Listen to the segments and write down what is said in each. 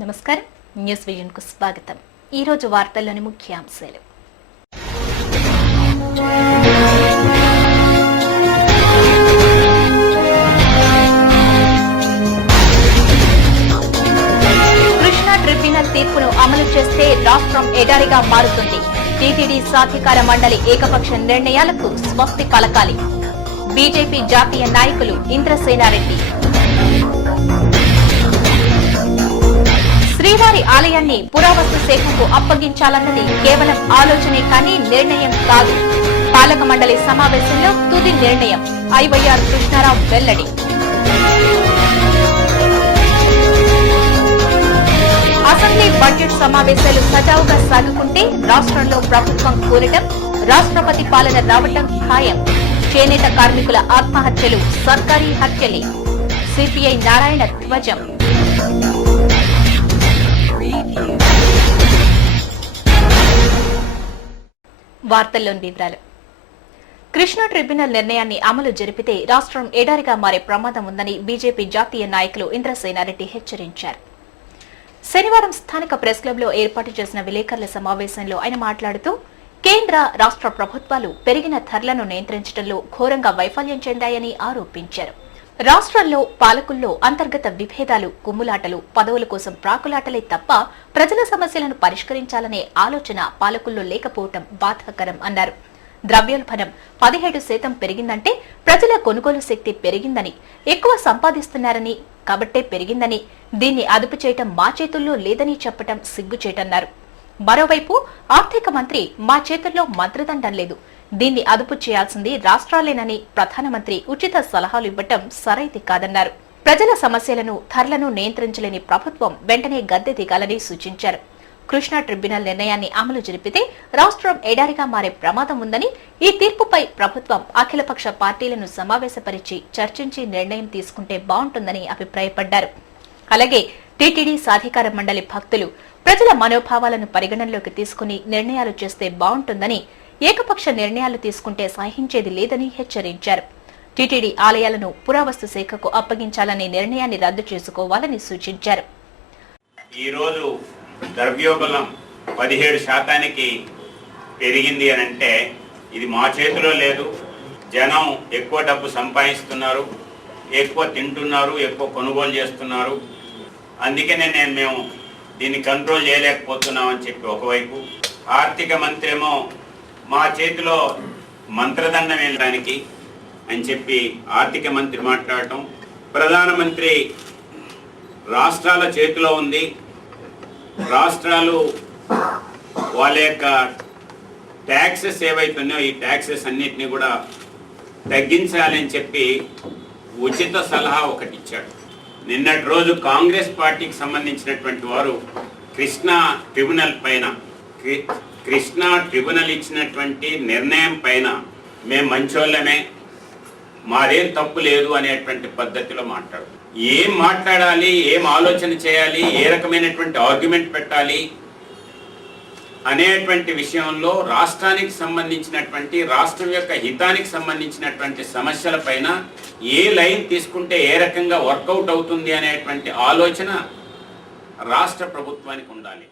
నమస్కారం, news vision కు స్వాగతం. ఈ రోజు వార్తల్లోని ముఖ్యాంశాలు. కృష్ణా ట్రిబ్యునల్ తీర్పును అమలు చేస్తే రాష్ట్రం ఎడారిగా మారుతుంది. టీటీడీ సాధికార మండలి ఏకపక్ష నిర్ణయాలకు స్వస్తి పలకాలి. బీజేపీ జాతీయ నాయకులు ఇంద్రసేనారెడ్డి. శ్రీవారి ఆలయాన్ని పురావస్తు శాఖకు అప్పగించాలన్నది కేవలం ఆలోచనే కానీ నిర్ణయం కాదు. పాలక మండలి సమావేశంలో తుది నిర్ణయం. ఐవైఆర్ కృష్ణారావు వెల్లడి. అసెంబ్లీ బడ్జెట్ సమావేశాలు సజావుగా సాగుకుంటే రాష్ట్రంలో ప్రభుత్వం కూలటం, రాష్ట్రపతి పాలన రావటం ఖాయం. చేనేత కార్మికుల ఆత్మహత్యలు సర్కారీ హత్యలే. సిపిఐ నారాయణ ధ్వజం. వార్తల్లోని వివరాలు. కృష్ణా ట్రిబ్యునల్ నిర్ణయాన్ని అమలు జరిపితే రాష్ట్రం ఎడారిగా మారే ప్రమాదం ఉందని బీజేపీ జాతీయ నాయకులు ఇంద్రసేనారెడ్డి హెచ్చరించారు. శనివారం స్థానిక ప్రెస్ క్లబ్ లో ఏర్పాటు చేసిన విలేకరుల సమావేశంలో ఆయన మాట్లాడుతూ కేంద్ర రాష్ట్ర ప్రభుత్వాలు పెరిగిన ధరలను నియంత్రించడంలో ఘోరంగా వైఫల్యం చెందాయని ఆరోపించారు. రాష్ట్రాల్లో పాలకుల్లో అంతర్గత విభేదాలు, కుమ్ములాటలు, పదవుల కోసం ప్రాకులాటలే తప్ప ప్రజల సమస్యలను పరిష్కరించాలనే ఆలోచన పాలకుల్లో లేకపోవటం బాధాకరం అన్నారు. ద్రవ్యోల్బణం 17% పెరిగిందంటే ప్రజల కొనుగోలు శక్తి పెరిగిందని, ఎక్కువ సంపాదిస్తున్నారని, కాబట్టే పెరిగిందని, దీన్ని అదుపు చేయటం మా చేతుల్లో లేదని చెప్పటం సిగ్గుచేటన్నారు. మరోవైపు ఆర్థిక మంత్రి మా చేతుల్లో మంత్రదండం లేదు, దీన్ని అదుపు చేయాల్సింది రాష్ట్రాలేనని ప్రధానమంత్రి ఉచిత సలహాలు ఇవ్వటం సరైంది కాదన్నారు. ప్రజల సమస్యలను, ధరలను నియంత్రించలేని ప్రభుత్వం వెంటనే గద్దె దిగాలని సూచించారు. కృష్ణా ట్రిబ్యునల్ నిర్ణయాన్ని అమలు జరిపితే రాష్ట్రం ఎడారిగా మారే ప్రమాదం ఉందని, ఈ తీర్పుపై ప్రభుత్వం అఖిలపక్ష పార్టీలను సమావేశపరిచి చర్చించి నిర్ణయం తీసుకుంటే బాగుంటుందని అభిప్రాయపడ్డారు. అలాగే టీటీడీ సాధికార మండలి భక్తులు ప్రజల మనోభావాలను పరిగణనలోకి తీసుకుని నిర్ణయాలు చేస్తే బాగుంటుందని, ఏకపక్ష నిర్ణయాలు తీసుకుంటే సహించేది లేదని హెచ్చరించారు. టీటీడీ ఆలయాలను పురావస్తు శాఖకు అప్పగించాలనే నిర్ణయాన్ని రద్దు చేసుకోవాలని సూచించారు. ఈ రోజు ద్రవ్యోబలం 17% పెరిగింది అని అంటే ఇది మా చేతిలో లేదు. జనం ఎక్కువ డబ్బు సంపాదిస్తున్నారు, ఎక్కువ తింటున్నారు, ఎక్కువ కొనుగోలు చేస్తున్నారు. అందుకనే మేము దీన్ని కంట్రోల్ చేయలేకపోతున్నామని చెప్పి ఒకవైపు, ఆర్థిక మంత్రి ఏమో మా చేతిలో మంత్రదండం వెళ్ళడానికి అని చెప్పి ఆర్థిక మంత్రి మాట్లాడటం, ప్రధానమంత్రి రాష్ట్రాల చేతిలో ఉంది, రాష్ట్రాలు వాళ్ళ యొక్క ట్యాక్సెస్ ఏవైతున్నాయో ఈ ట్యాక్సెస్ అన్నిటినీ కూడా తగ్గించాలని చెప్పి ఉచిత సలహా ఒకటి ఇచ్చాడు. నిన్నటి రోజు కాంగ్రెస్ పార్టీకి సంబంధించినటువంటి వారు కృష్ణా ట్రిబ్యునల్ ఇచ్చినటువంటి నిర్ణయం పైన మేము మంచోళ్ళమే, మాదేం తప్పు లేదు అనేటువంటి పద్ధతిలో మాట్లాడు. ఏం మాట్లాడాలి, ఏం ఆలోచన చేయాలి, ఏ రకమైనటువంటి ఆర్గ్యుమెంట్ పెట్టాలి అనేటువంటి విషయంలో రాష్ట్రానికి సంబంధించినటువంటి, రాష్ట్రం యొక్క హితానికి సంబంధించినటువంటి సమస్యల పైన ఏ లైన్ తీసుకుంటే ఏ రకంగా వర్కౌట్ అవుతుంది అనేటువంటి ఆలోచన రాష్ట్ర ప్రభుత్వానికి ఉండాలి.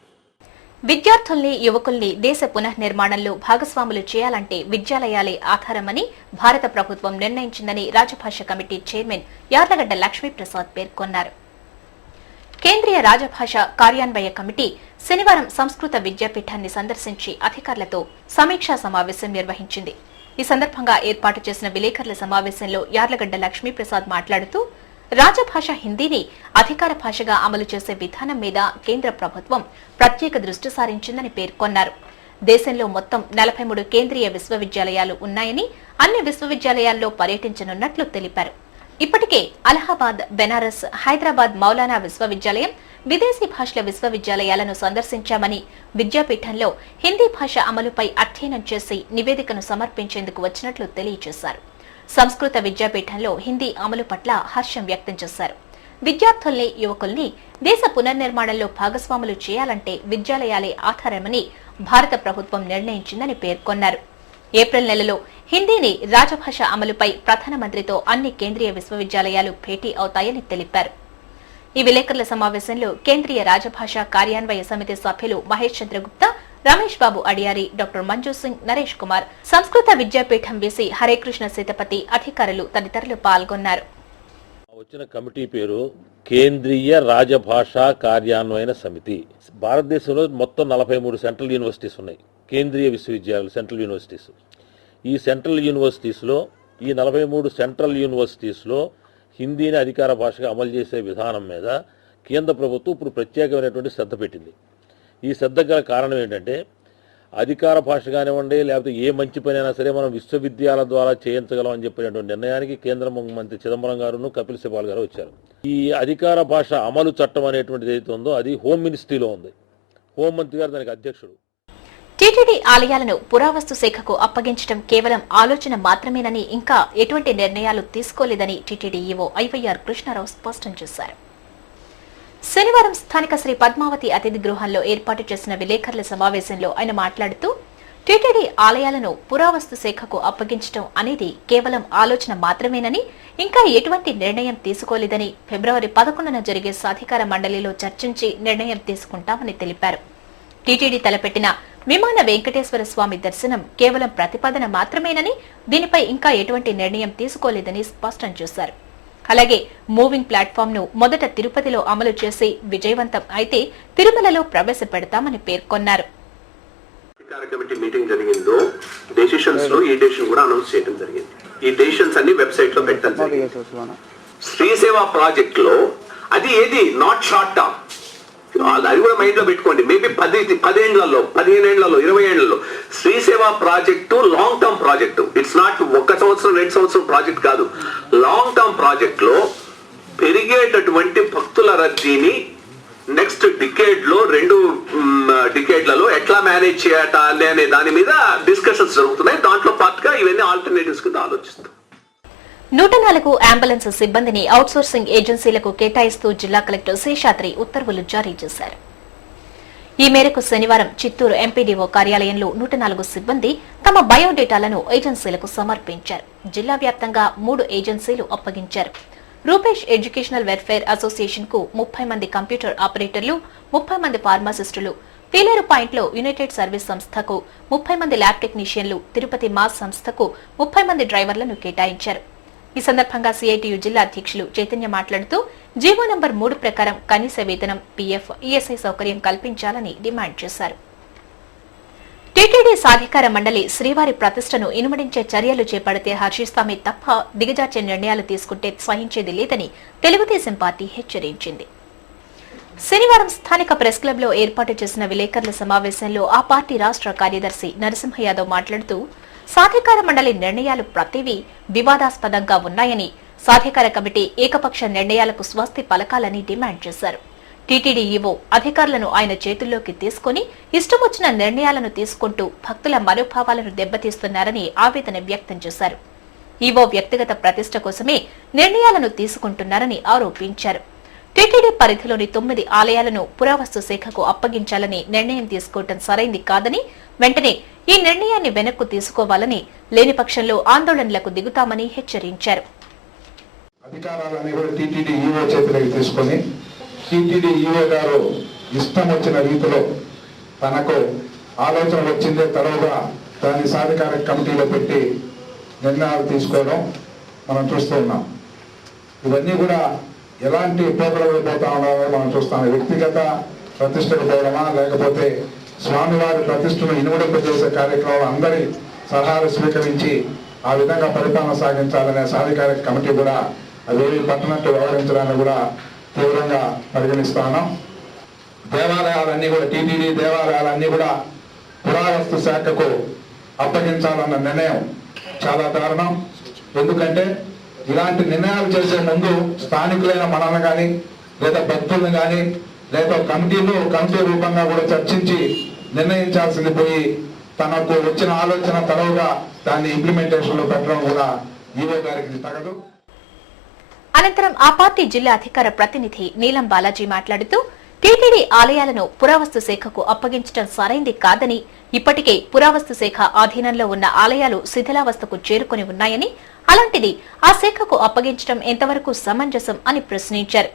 విద్యార్థుల్ని, యువకుల్ని దేశ పునఃనిర్మాణంలో భాగస్వాములు చేయాలంటే విద్యాలయాలే ఆధారమని భారత ప్రభుత్వం నిర్ణయించిందని రాజభాష కమిటీ చైర్మన్ యార్లగడ్డ లక్ష్మీప్రసాద్ పేర్కొన్నారు. కేంద్రీయ రాజభాష కార్యాన్వయ కమిటీ శనివారం సంస్కృత విద్యాపీఠాన్ని సందర్శించి అధికారులతో సమీక్షా సమావేశం నిర్వహించింది. ఈ సందర్భంగా ఏర్పాటు చేసిన విలేకరుల సమావేశంలో యార్లగడ్డ లక్ష్మీప్రసాద్ మాట్లాడుతూ రాజభాష హిందీని అధికార భాషగా అమలు చేసే విధానం మీద కేంద్ర ప్రభుత్వం ప్రత్యేక దృష్టి సారించిందని పేర్కొన్నారు. దేశంలో మొత్తం 43 కేంద్రీయ విశ్వవిద్యాలయాలు ఉన్నాయని, అన్ని విశ్వవిద్యాలయాల్లో పర్యటించనున్నట్లు తెలిపారు. ఇప్పటికే అలహాబాద్, బెనారస్, హైదరాబాద్ మౌలానా విశ్వవిద్యాలయం, విదేశీ భాషల విశ్వవిద్యాలయాలను సందర్శించామని, విద్యాపీఠంలో హిందీ భాష అమలుపై అధ్యయనం చేసి నివేదికను సమర్పించేందుకు వచ్చినట్లు తెలియజేశారు. సంస్కృత విద్యాపీఠంలో హిందీ అమలు పట్ల హర్షం వ్యక్తం చేశారు. విద్యార్థుల్ని, యువకుల్ని దేశ పునర్నిర్మాణంలో భాగస్వాములు చేయాలంటే విద్యాలయాలే ఆధారమని భారత ప్రభుత్వం నిర్ణయించిందని పేర్కొన్నారు. ఏప్రిల్ నెలలో హిందీని రాజభాష అమలుపై ప్రధానమంత్రితో అన్ని కేంద్రీయ విశ్వవిద్యాలయాలు భేటీ అవుతాయని తెలిపారు. ఈ విలేకరుల సమావేశంలో కేంద్రీయ రాజభాష కార్యాన్వయ సమితి సభ్యులు మహేష్ చంద్రగుప్తా, రమేష్ బాబు అడియారి, డాక్టర్ మంజు సింగ్, నరేష్ కుమార్, సంస్కృత విద్యాపీఠం వీసీ హరేకృష్ణ సీతపతి, అధికారులు తదితరులు పాల్గొన్నారు. వచ్చిన కమిటీ పేరు కేంద్రీయ రాజభాష కార్యాన్వయన సమితి. భారతదేశంలో మొత్తం 43 సెంట్రల్ యూనివర్సిటీస్ ఉన్నాయి, కేంద్రీయ విశ్వవిద్యాలయాలు, సెంట్రల్ యూనివర్సిటీస్. ఈ సెంట్రల్ యూనివర్సిటీస్లో ఈ 43 సెంట్రల్ యూనివర్సిటీస్లో హిందీని అధికార భాషగా అమలు చేసే విధానం మీద కేంద్ర ప్రభుత్వం ఇప్పుడు ప్రత్యేకమైనటువంటి శ్రద్ధ పెట్టింది. ఈ శ్రద్ధ గల కారణం ఏంటంటే అధికార భాష కానివ్వండి, లేకపోతే ఏ మంచి పని అయినా సరే మనం విశ్వవిద్యాలయాల ద్వారా చేయించగలం అని చెప్పినటువంటి నిర్ణయానికి కేంద్ర మంత్రి చిదంబరం గారును కపిల్ సిబాల్ గారు వచ్చారు. ఈ అధికార భాష అమలు చట్టం అనేటువంటిది ఏదైతే ఉందో అది హోమ్ మినిస్ట్రీలో ఉంది. హోంమంత్రి గారు దానికి అధ్యక్షుడు. టీటీడీ ఆలయాలను పురావస్తు శాఖకు అప్పగించడం కేవలం ఆలోచన మాత్రమేనని, ఇంకా ఎటువంటి నిర్ణయాలు తీసుకోలేదని టీటీడీ ఈవో ఐవైఆర్ కృష్ణారావు స్పష్టం చేశారు. శనివారం స్థానిక శ్రీ పద్మావతి అతిథి గృహంలో ఏర్పాటు చేసిన విలేకరుల సమావేశంలో ఆయన మాట్లాడుతూ, టీటీడీ ఆలయాలను పురావస్తు శాఖకు అప్పగించడం అనేది కేవలం ఆలోచన మాత్రమేనని, ఇంకా ఎటువంటి నిర్ణయం తీసుకోలేదని, ఫిబ్రవరి 11న జరిగే సాధికార మండలిలో చర్చించి నిర్ణయం తీసుకుంటామని తెలిపారు. టీటీడీ తలపెట్టిన విమాన వెంకటేశ్వర స్వామి దర్శనం కేవలం ప్రతిపాదన మాత్రమేనని, దీనిపై ఇంకా ఎటువంటి నిర్ణయం తీసుకోలేదని స్పష్టం చేశారు. అలాగే మూవింగ్ ప్లాట్ఫామ్ ను మొదట తిరుపతిలో అమలు చేసి విజయవంతం అయితే తిరుమలలో ప్రవేశపెడతామని పేర్కొన్నారు. కమిటీ మీటింగ్ జరిగిందో డెసిషన్స్ లో ఈ డెసిషన్ కూడా అనౌన్స్ చేయడం జరిగింది. ఈ డెసిషన్స్ అన్ని వెబ్సైట్ లో పెట్టడం జరిగింది. శ్రీసేవ ప్రాజెక్ట్ లో అది ఏది నాట్ షార్ట్ టర్మ్, అది కూడా మైండ్ లో పెట్టుకోండి. మేబీ 10 ఏళ్లలో 15 ఏళ్లలో 20 ఏళ్లలో Sriseva project long term project. It's not 1 సంవత్సరం 2 సంవత్సరం ప్రాజెక్ట్ కాదు. లాంగ్ టర్మ్ ప్రాజెక్ట్ లో పెరిగేటటువంటి భక్తుల రద్దీని నెక్స్ట్ డికేడ్ లో 2 డికేడ్లలో ఎట్లా మేనేజ్ చేయాలి అనే దాని మీద డిస్కషన్స్ జరుగుతున్నాయి. దాంట్లో పార్ట్ గా ఇవన్నీ ఆల్టర్నేటివ్స్ కింద ఆలోచిస్తాం. 104 అంబులెన్స్ సిబ్బందిని అవుట్సోర్సింగ్ ఏజెన్సీలకు కేటాయిస్తూ జిల్లా కలెక్టర్ శేషాద్రి ఉత్తర్వులు జారీ చేశారు. ఈ మేరకు శనివారం చిత్తూరు ఎంపీడీఓ కార్యాలయంలో 104 సిబ్బంది తమ బయోడేటాలను ఏజెన్సీలకు సమర్పించారు. జిల్లా వ్యాప్తంగా 3 ఏజెన్సీలు అప్పగించారు. రూపేష్ ఎడ్యుకేషనల్ వెల్ఫేర్ అసోసియేషన్ కు 30 మంది కంప్యూటర్ ఆపరేటర్లు, 30 మంది ఫార్మాసిస్టులు, పీలేరు పాయింట్ లో యునైటెడ్ సర్వీస్ సంస్థకు 30 మంది ల్యాబ్ టెక్నీషియన్లు, తిరుపతి మాస్ సంస్థకు 30 మంది డ్రైవర్లను కేటాయించారు. ఈ సందర్భంగా సిఐటియు జిల్లా అధ్యక్షులు చైతన్య మాట్లాడుతూ, జీవో నంబర్ 3 ప్రకారం కనీస వేతనం, పీఎఫ్, ఈఎస్ఐ సౌకర్యం కల్పించాలని డిమాండ్ చేశారు. టీటీడీ సాధికార మండలి శ్రీవారి ప్రతిష్టను ఇనుమడించే చర్యలు చేపడితే హర్షిస్తామే తప్ప దిగజార్చే నిర్ణయాలు తీసుకుంటే సహించేది లేదని తెలుగుదేశం పార్టీ హెచ్చరించింది. శనివారం స్థానిక ప్రెస్ క్లబ్ లో ఏర్పాటు చేసిన విలేకరుల సమావేశంలో ఆ పార్టీ రాష్ట్ర కార్యదర్శి నరసింహ యాదవ్ మాట్లాడుతూ, సాధికార మండలి నిర్ణయాలు ప్రతివీ వివాదాస్పదంగా ఉన్నాయని, సాధికార కమిటీ ఏకపక్ష నిర్ణయాలకు స్వస్తి పలకాలని డిమాండ్ చేశారు. టీటీడీ ఈవో అధికారులను ఆయన చేతుల్లోకి తీసుకుని ఇష్టమొచ్చిన నిర్ణయాలను తీసుకుంటూ భక్తుల మనోభావాలను దెబ్బతీస్తున్నారని ఆవేదన వ్యక్తం చేశారు. ఈవో వ్యక్తిగత ప్రతిష్ట కోసమే నిర్ణయాలను తీసుకుంటున్నారని ఆరోపించారు. టీటీడీ పరిధిలోని 9 ఆలయాలను పురావస్తు శాఖకు అప్పగించాలని నిర్ణయం తీసుకోవడం సరైంది కాదని, వెంటనే ఈ నిర్ణయాన్ని వెనక్కు తీసుకోవాలని, లేని పక్షంలో ఆందోళనలకు దిగుతామని హెచ్చరించారు. అధికారాలన్నీ కూడా టీటీడీ ఈవో చేతిలోకి తీసుకొని టీటీడీ ఈవో గారు ఇష్టం వచ్చిన రీతిలో తనకు ఆలోచన వచ్చిందే తర్వాత దాన్ని సాధికార కమిటీలో పెట్టి నిర్ణయాలు తీసుకోవడం మనం చూస్తూ ఉన్నాం. ఇవన్నీ కూడా ఎలాంటి పోకడలు పోతా ఉన్నారో మనం చూస్తాం. వ్యక్తిగత ప్రతిష్టకు పోవడమా, లేకపోతే స్వామివారి ప్రతిష్టను ఇనుమడింపజేసే కార్యక్రమాలు అందరి సలహాలు స్వీకరించి ఆ విధంగా పరిపాలన సాగించాలనే సాధికారిక కమిటీ కూడా అవేవి పట్టనట్టు వ్యవహరించడాన్ని కూడా తీవ్రంగా పరిగణిస్తాను. దేవాలయాలన్నీ కూడా టీటీడీ దేవాలయాలన్నీ కూడా పురావస్తు శాఖకు అప్పగించాలన్న నిర్ణయం చాలా దారుణం. ఎందుకంటే ఇలాంటి నిర్ణయాలు చేసే ముందు స్థానికులైన మనల్ని కానీ, లేదా భక్తులను కానీ, లేదా కమిటీ రూపంగా కూడా చర్చించి నిర్ణయించాల్సింది పోయి తనకు వచ్చిన ఆలోచన తడవుగా దాన్ని ఇంప్లిమెంటేషన్ లో పెట్టడం కూడా ఈవో గారికి తగదు. అనంతరం ఆ పార్టీ జిల్లా అధికార ప్రతినిధి నీలం బాలాజీ మాట్లాడుతూ, టీటీడీ ఆలయాలను పురావస్తు శాఖకు అప్పగించడం సరైంది కాదని, ఇప్పటికే పురావస్తు శాఖ ఆధీనంలో ఉన్న ఆలయాలు శిథిలావస్థకు చేరుకుని ఉన్నాయని, అలాంటిది ఆ శాఖకు అప్పగించడం ఎంతవరకు సమంజసం అని ప్రశ్నించారు.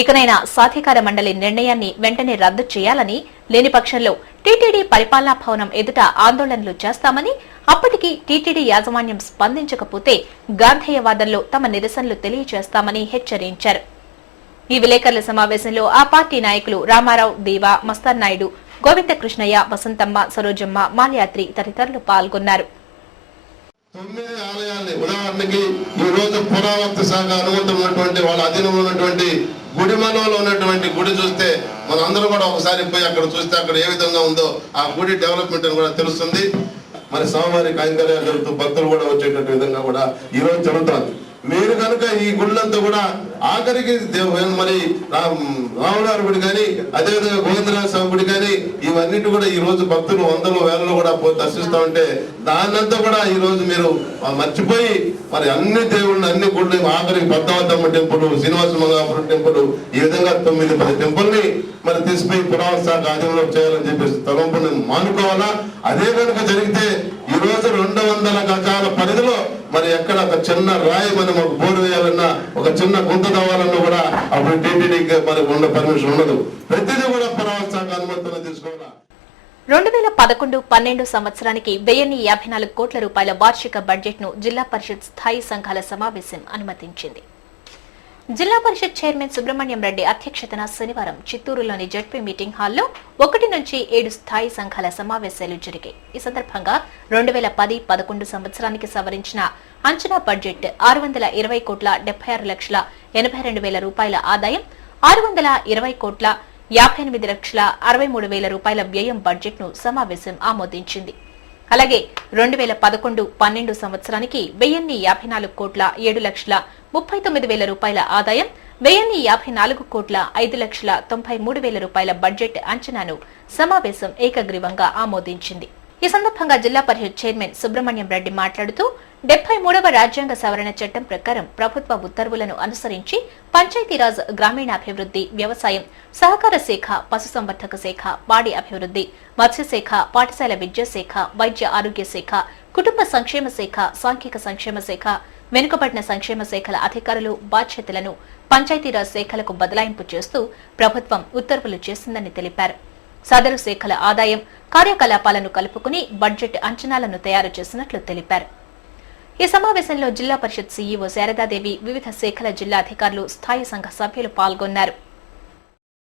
ఇకనైనా సాధికార మండలి నిర్ణయాన్ని వెంటనే రద్దు చేయాలని, లేని పక్షంలో టీటీడీ పరిపాలనా భవనం ఎదుట ఆందోళనలు చేస్తామని, అప్పటికి టీటీడీ యాజమాన్యం స్పందించకపోతే గాంధేయవాదంలో తమ నిరసనలు తెలియజేస్తామని హెచ్చరించారు. ఈ విలేకరుల సమావేశంలో ఆ పార్టీ నాయకులు రామారావు, దేవా, మస్తాన్ నాయుడు, గోవిందకృష్ణయ్య, వసంతమ్మ, సరోజమ్మ, మాల్యాద్రి తదితరులు పాల్గొన్నారు. 9 ఆలయాల్ని ఉదాహరణకి ఈ రోజు పురావస్తు శాఖ అనుమతి ఉన్నటువంటి వాళ్ళ అధీనంలో ఉన్నటువంటి గుడిమలలో ఉన్నటువంటి గుడి చూస్తే మన అందరూ కూడా ఒకసారి పోయి అక్కడ చూస్తే అక్కడ ఏ విధంగా ఉందో ఆ గుడి డెవలప్మెంట్ అని కూడా తెలుస్తుంది. మరి స్వామివారి కైంకర్యాలు జరుగుతూ భక్తులు కూడా వచ్చేటువంటి విధంగా కూడా ఈ రోజు జరుగుతుంది. మీరు కనుక ఈ గుళ్ళంతా కూడా ఆఖరికి మరి రాములారి గుడి కానీ, అదేవిధంగా గోవిందరాజ స్వామి గుడి కానీ, ఇవన్నిటి కూడా ఈ రోజు భక్తులు వందలు వేలలో కూడా దర్శిస్తూ ఉంటే దాన్నంతా కూడా ఈ రోజు మీరు మర్చిపోయి మరి అన్ని దేవుళ్ళు అన్ని గుళ్ళు ఆఖరికి పద్మావతమ్మ టెంపుల్, శ్రీనివాస మంగాపురం టెంపుల్, ఈ విధంగా 9-10 టెంపుల్ ని మరి తీసిపోయి పురావస్తు శాఖ ఆధీనంలో చేయాలని చెప్పేసి తలంపుని మానుకోవాలా. అదే కనుక జరిగితే ఈ రోజు 200 గజాల పరిధిలో మరి ఎక్కడ ఒక చిన్న రాయి మనం ఒక బోరు వేయాలన్నా, ఒక చిన్న గుంత తవ్వాలన్నా కూడా అప్పుడు టీటీడీకి మరి పర్మిషన్ ఉండదు. ప్రతిదీ కూడా పురావస్తు శాఖ అనుమతులు తీసుకోవాలా. 2011-12 సంవత్సరానికి 1054 కోట్ల రూపాయల వార్షిక బడ్జెట్ ను జిల్లా పరిషత్ స్థాయి సంఘాల సమావేశం అనుమతించింది. జిల్లా పరిషత్ చైర్మన్ సుబ్రహ్మణ్యం రెడ్డి అధ్యక్షతన శనివారం చిత్తూరులోని జడ్పీ మీటింగ్ హాల్లో 1 నుంచి 7 స్థాయి సంఘాల సమావేశాలు జరిగాయి. ఈ సందర్భంగా 2010-11 సంవత్సరానికి సవరించిన అంచనా బడ్జెట్ 620 కోట్ల 76 లక్షల 82 వేల రూపాయల ఆదాయం, 620 కోట్ల 58 లక్షల 63 వేల రూపాయల వ్యయం బడ్జెట్ ను సమావేశం ఆమోదించింది. అలాగే 2011-12 సంవత్సరానికి 1054 కోట్ల 7 లక్షల 39 వేల రూపాయల ఆదాయం, 1054 కోట్ల 5 లక్షల 93 వేల రూపాయల బడ్జెట్ అంచనాను సమావేశం ఏకగ్రీవంగా ఆమోదించింది. ఈ సందర్భంగా జిల్లా పరిషత్ చైర్మన్ సుబ్రహ్మణ్యం రెడ్డి మాట్లాడుతూ 73వ రాజ్యాంగ సవరణ చట్టం ప్రకారం ప్రభుత్వ ఉత్తర్వులను అనుసరించి పంచాయతీరాజ్, గ్రామీణాభివృద్ధి, వ్యవసాయం, సహకార శాఖ, పశుసంవర్ధక శాఖ, పాడి అభివృద్ధి, మత్స్యశాఖ, పాఠశాల విద్యాశాఖ, వైద్య ఆరోగ్య శాఖ, కుటుంబ సంక్షేమ శాఖ, సాంఘిక సంక్షేమ శాఖ, వెనుకబడిన సంక్షేమ శాఖల అధికారులు బాధ్యతలను పంచాయతీరాజ్ శాఖలకు బదలాయింపు చేస్తూ ప్రభుత్వం ఉత్తర్వులు చేసిందని తెలిపారు. సదరు శాఖల ఆదాయం, కార్యకలాపాలను కలుపుకుని బడ్జెట్ అంచనాలను తయారు చేసినట్లు తెలిపారు. ఈ సమావేశంలో జిల్లా పరిషత్ సీఈఓ శారదాదేవి, వివిధ శాఖల జిల్లా అధికారులు, స్థాయి సంఘ సభ్యులు పాల్గొన్నారు.